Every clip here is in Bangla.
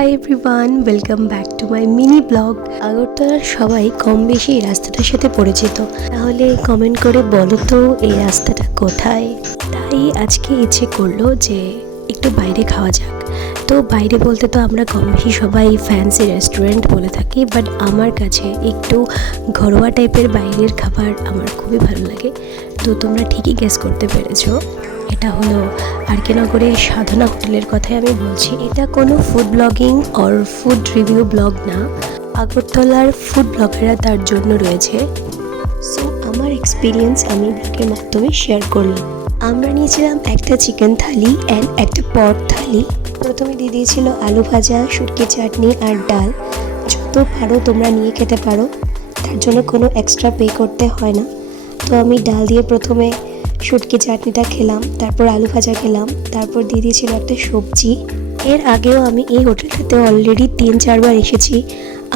Hi everyone, welcome back to my mini blog. আগরতলার সবাই কম বেশি এই রাস্তাটার সাথে পরিচিত, তাহলে কমেন্ট করে বলো তো এই রাস্তাটা কোথায়। তাই আজকে ইচ্ছে করলো যে একটু বাইরে খাওয়া যাক। তো বাইরে বলতে তো আমরা কম বেশি সবাই ফ্যান্সি রেস্টুরেন্ট বলে থাকি, বাট আমার কাছে একটু ঘরোয়া টাইপের বাইরের খাবার আমার খুবই ভালো লাগে। তো তোমরা ঠিকই গেস করতে পেরেছো, এটা হলো আরকে নগরের সাধনা হোটেলের কথাই আমি বলছি। এটা কোনো food blogging or food review blog না, আগরতলার ফুড ব্লগাররা তার জন্য রয়েছে। সো আমার এক্সপিরিয়েন্স আমি ব্লগের মাধ্যমে শেয়ার করলাম। আমরা নিয়েছিলাম একটা চিকেন থালি অ্যান্ড একটা পট থালি। প্রথমে দিয়ে দিয়েছিল আলু ভাজা, শুটকি চাটনি আর ডাল। যত পারো তোমরা নিয়ে খেতে পারো, তার জন্য কোনো এক্সট্রা পে করতে হয় না। তো আমি ডাল দিয়ে প্রথমে শুটকি চাটনিটা খেলাম, তারপর আলু ভাজা খেলাম, তারপর দিয়ে দিয়েছিল একটা সবজি। এর আগেও আমি এই হোটেলটাতে অলরেডি 3-4 বার এসেছি।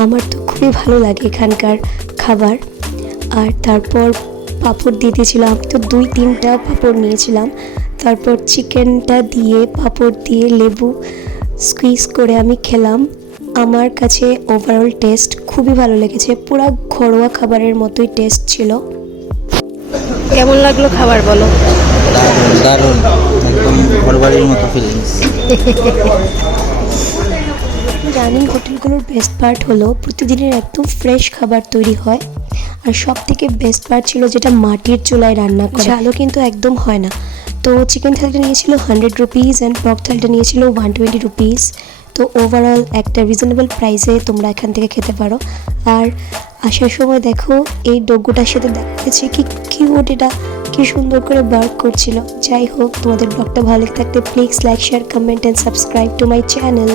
আমার তো খুবই ভালো লাগে এখানকার খাবার। আর তারপর পাঁপড় দিয়ে দিয়েছিল, আমি তো 2-3টা পাঁপড় নিয়েছিলাম। তারপর চিকেনটা দিয়ে পাঁপড় দিয়ে লেবু স্কুইজ করে আমি খেলাম। আমার কাছে ওভারঅল টেস্ট খুবই ভালো লেগেছে, পুরো ঘরোয়া খাবারের মতোই টেস্ট ছিল। কেমন লাগলো খাবার বলো? দারুণ, একদম ঘরবাড়ির মতো ফিলিংস। রানিং হোটেলগুলোর বেস্ট পার্ট হলো প্রতিদিনের একদম ফ্রেশ খাবার তৈরি হয়। আর সব থেকে বেস্ট পার্ট ছিল যেটা মাটির চুলায় রান্না করা, ঝালও কিন্তু একদম হয় না। তো চিকেন থালিটা নিয়েছিল 100 রুপিস অ্যান্ড পর্ক থালিটা নিয়েছিল 120 রুপিস। তো ওভারঅল একটা রিজনেবল প্রাইসে তোমরা এখান থেকে খেতে পারো। আর আসার সময় দেখো এই ডোগোটার সাথে দেখাচ্ছে কি কিউট, এটা কি সুন্দর করে বার্ক করছিল। যাই হোক, তোমাদের ব্লগটা ভালো থাকতে please like, share, comment and subscribe to my channel.